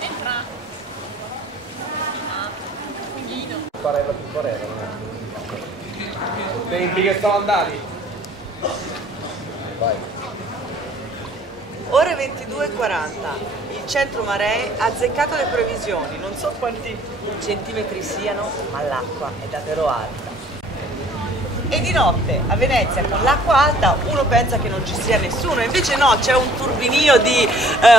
Entra. Pareva più pareva, no? Tempi che sono andati. Vai. Ore 22:40. Il centro maree ha azzeccato le previsioni. Non so quanti centimetri siano, ma l'acqua è davvero alta. E di notte a Venezia con l'acqua alta uno pensa che non ci sia nessuno, invece no, c'è un turbinio di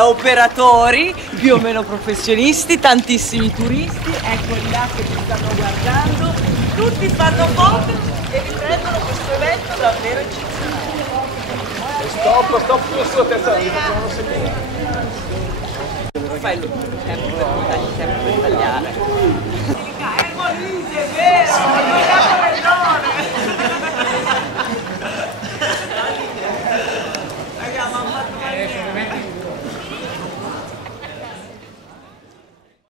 operatori più o meno professionisti, tantissimi turisti, eccoli là che ci stanno guardando, tutti fanno foto e riprendono questo evento davvero eccezionale. Stop sulla terza linea, facciamo un secondo. Fai il tempo per tagliare. È vero!